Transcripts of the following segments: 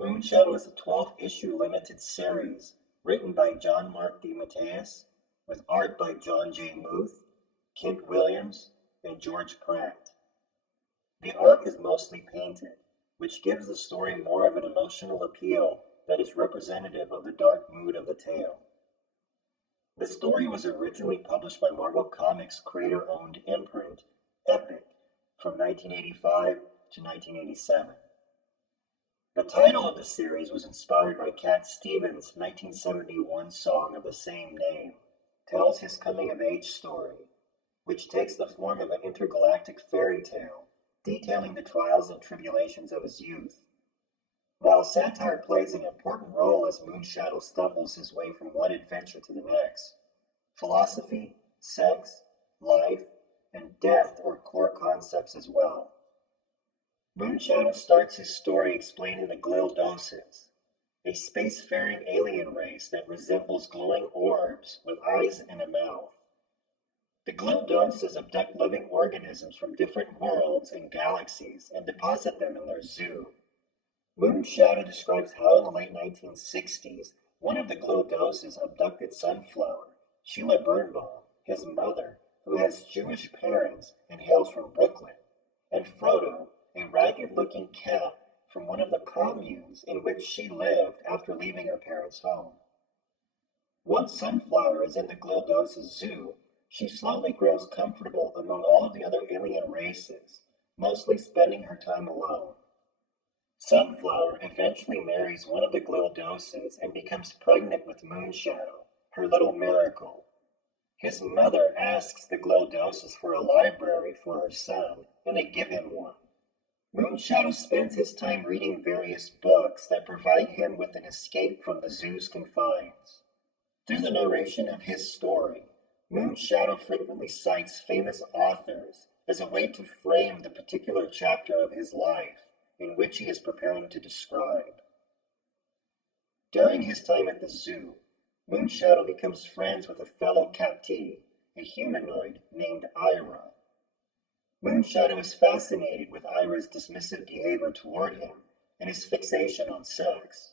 Moonshadow is a 12-issue limited series written by John Mark DeMatteis, with art by John J. Muth, Kent Williams, and George Pratt. The art is mostly painted, which gives the story more of an emotional appeal that is representative of the dark mood of the tale. The story was originally published by Marvel Comics' creator-owned imprint, Epic, from 1985 to 1987. The title of the series was inspired by Cat Stevens' 1971 song of the same name, tells his coming-of-age story, which takes the form of an intergalactic fairy tale, detailing the trials and tribulations of his youth. While satire plays an important role as Moonshadow stumbles his way from one adventure to the next, philosophy, sex, life, and death are core concepts as well. Moonshadow starts his story explaining the Glildoses, a spacefaring alien race that resembles glowing orbs with eyes and a mouth. The Glildoses abduct living organisms from different worlds and galaxies and deposit them in their zoo. Moonshadow describes how in the late 1960s, one of the Glildoses abducted Sunflower, Sheila Birnbaum, his mother, who has Jewish parents and hails from Brooklyn, and Frodo, a ragged-looking cat from one of the communes in which she lived after leaving her parents' home. Once Sunflower is in the Glildoses zoo, she slowly grows comfortable among all of the other alien races, mostly spending her time alone. Sunflower eventually marries one of the Glildoses and becomes pregnant with Moonshadow, her little miracle. His mother asks the Glildoses for a library for her son, and they give him one. Moonshadow spends his time reading various books that provide him with an escape from the zoo's confines. Through the narration of his story, Moonshadow frequently cites famous authors as a way to frame the particular chapter of his life in which he is preparing to describe. During his time at the zoo, Moonshadow becomes friends with a fellow captee, a humanoid named Ira. Moonshadow is fascinated with Ira's dismissive behavior toward him and his fixation on sex.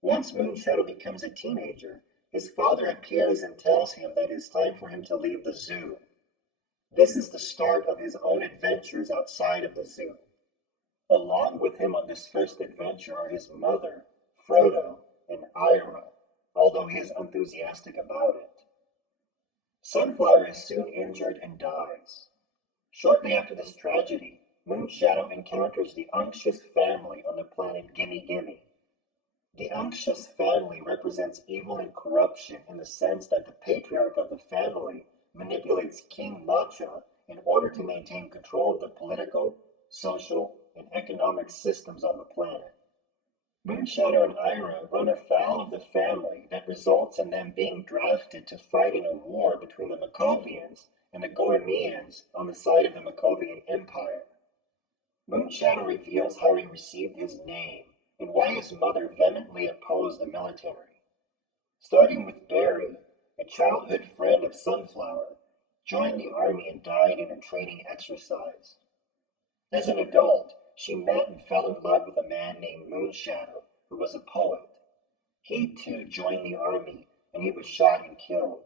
Once Moonshadow becomes a teenager, his father appears and tells him that it is time for him to leave the zoo. This is the start of his own adventures outside of the zoo. Along with him on this first adventure are his mother, Frodo, and Ira, although he is enthusiastic about it. Sunflower is soon injured and dies. Shortly after this tragedy, Moonshadow encounters the Unctious family on the planet Gimme Gimme. The Unctious family represents evil and corruption in the sense that the patriarch of the family manipulates King Macha in order to maintain control of the political, social, and economic systems on the planet. Moonshadow and Ira run afoul of the family that results in them being drafted to fight in a war between the Makovians and the Goemeans on the side of the Makovian Empire. Moonshadow reveals how he received his name and why his mother vehemently opposed the military. Starting with Barry, a childhood friend of Sunflower, joined the army and died in a training exercise. As an adult, she met and fell in love with a man named Moonshadow, who was a poet. He too joined the army, and he was shot and killed.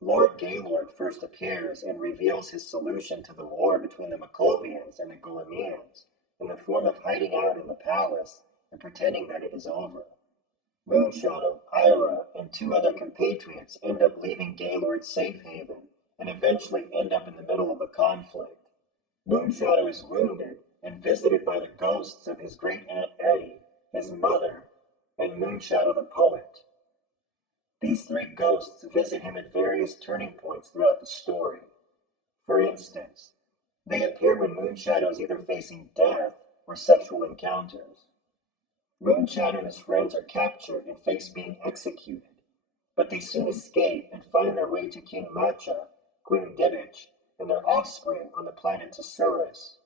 Lord Gaylord first appears and reveals his solution to the war between the Makovians and the Goemeans in the form of hiding out in the palace and pretending that it is over. Moonshadow, Ira, and two other compatriots end up leaving Gaylord's safe haven and eventually end up in the middle of a conflict. Moonshadow is wounded and visited by the ghosts of his great-aunt Etty, his mother, and Moonshadow the poet. These three ghosts visit him at various turning points throughout the story. For instance, they appear when Moonshadow is either facing death or sexual encounters. Moonshadow and his friends are captured and face being executed, but they soon escape and find their way to King Macha, Queen Dibbich, and their offspring on the planet Tessuris.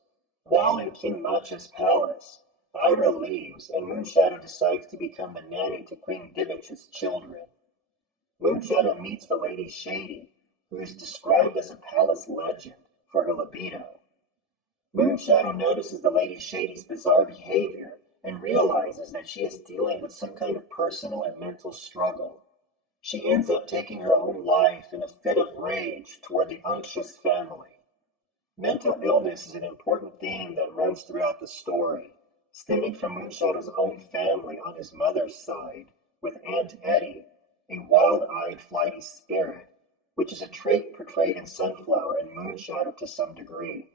While in King Macha's palace, Ira leaves and Moonshadow decides to become the nanny to Queen Dibbich's children. Moonshadow meets the Lady Shady, who is described as a palace legend for her libido. Moonshadow notices the Lady Shady's bizarre behavior and realizes that she is dealing with some kind of personal and mental struggle. She ends up taking her own life in a fit of rage toward the unctuous family. Mental illness is an important theme that runs throughout the story, stemming from Moonshadow's own family on his mother's side, with Aunt Etty, a wild-eyed, flighty spirit, which is a trait portrayed in Sunflower and Moonshadow to some degree.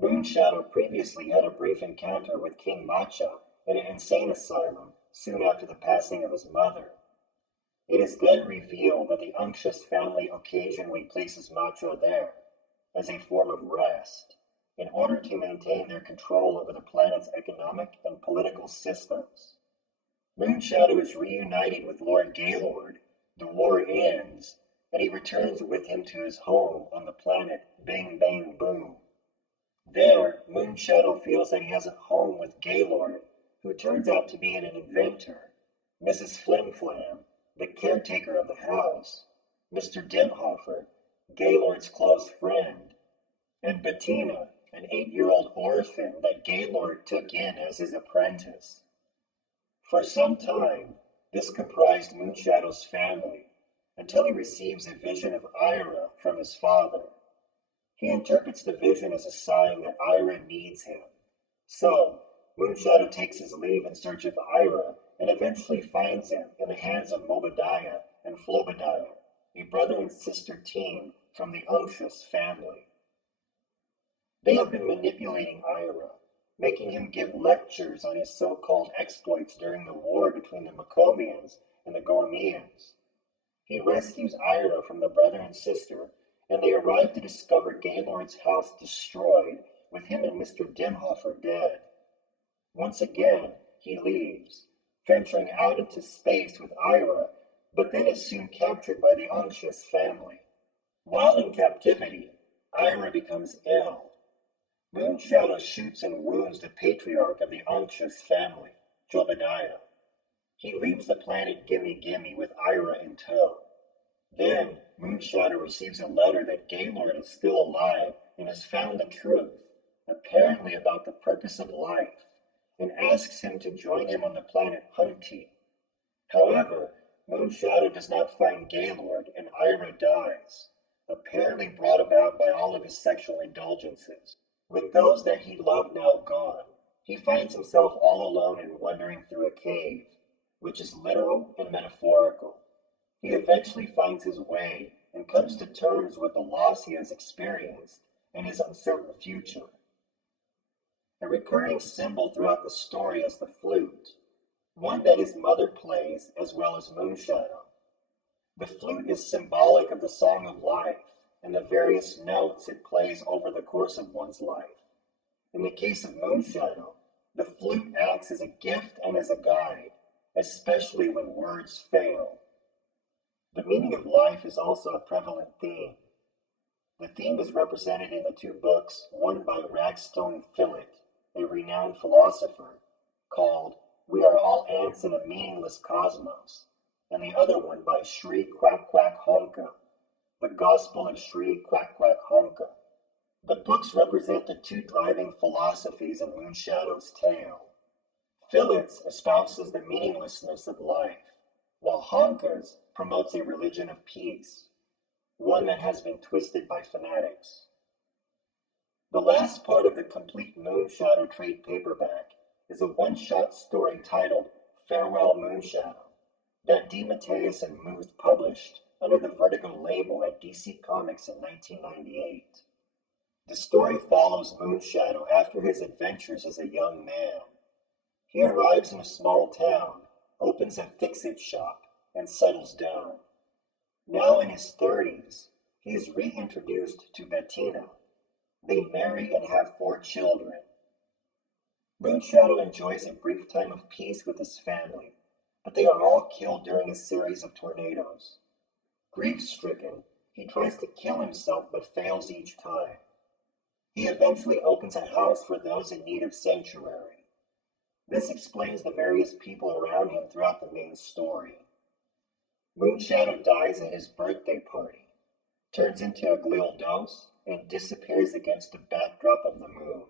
Moonshadow previously had a brief encounter with King Matcha in an insane asylum soon after the passing of his mother. It is then revealed that the unctuous family occasionally places Matcha there, as a form of rest, in order to maintain their control over the planet's economic and political systems. Moonshadow is reunited with Lord Gaylord, the war ends, and he returns with him to his home on the planet Bing Bang Boom. There, Moonshadow feels that he has a home with Gaylord, who turns out to be an inventor, Mrs. Flimflam, the caretaker of the house, Mr. Dimhofer, Gaylord's close friend, and Bettina, an 8-year-old orphan that Gaylord took in as his apprentice. For some time, this comprised Moonshadow's family, until he receives a vision of Ira from his father. He interprets the vision as a sign that Ira needs him. So, Moonshadow takes his leave in search of Ira and eventually finds him in the hands of Mobadiah and Flobadiah, a brother and sister team from the unctuous family. They have been manipulating Ira, making him give lectures on his so-called exploits during the war between the Makovians and the Gormians. He rescues Ira from the brother and sister, and they arrive to discover Gaylord's house destroyed, with him and Mr. Dimhofer dead. Once again, he leaves, venturing out into space with Ira, but then is soon captured by the unctuous family. While in captivity, Ira becomes ill. Moonshadow shoots and wounds the patriarch of the unctuous family, Jobadiah. He leaves the planet Gimme Gimme with Ira in tow. Then, Moonshadow receives a letter that Gaylord is still alive and has found the truth, apparently about the purpose of life, and asks him to join him on the planet Hunty. However, Moonshadow does not find Gaylord and Ira dies, apparently brought about by all of his sexual indulgences. With those that he loved now gone, he finds himself all alone and wandering through a cave, which is literal and metaphorical. He eventually finds his way and comes to terms with the loss he has experienced and his uncertain future. A recurring symbol throughout the story is the flute, one that his mother plays as well as Moonshadow. The flute is symbolic of the song of life and the various notes it plays over the course of one's life. In the case of Moonshadow, the flute acts as a gift and as a guide, especially when words fail. The meaning of life is also a prevalent theme. The theme is represented in the two books, one by Ragstone Phillip, a renowned philosopher, called We Are All Ants in a Meaningless Cosmos, and the other one by Shri Quack Quack Honka, The Gospel of Shri Quack Quack Honka. The books represent the two driving philosophies in Moonshadow's tale. Phillips espouses the meaninglessness of life, while Honka's promotes a religion of peace, one that has been twisted by fanatics. The last part of the complete Moonshadow trade paperback is a one-shot story titled Farewell Moonshadow that DeMatteis and Muth published under the Vertigo label at DC Comics in 1998. The story follows Moonshadow after his adventures as a young man. He arrives in a small town, opens a fix-it shop, and settles down. Now in his 30s, he is reintroduced to Bettina. They marry and have 4 children. Moonshadow enjoys a brief time of peace with his family, but they are all killed during a series of tornadoes. Grief-stricken, he tries to kill himself but fails each time. He eventually opens a house for those in need of sanctuary. This explains the various people around him throughout the main story. Moonshadow dies at his birthday party, turns into a glial dose, and disappears against the backdrop of the moon.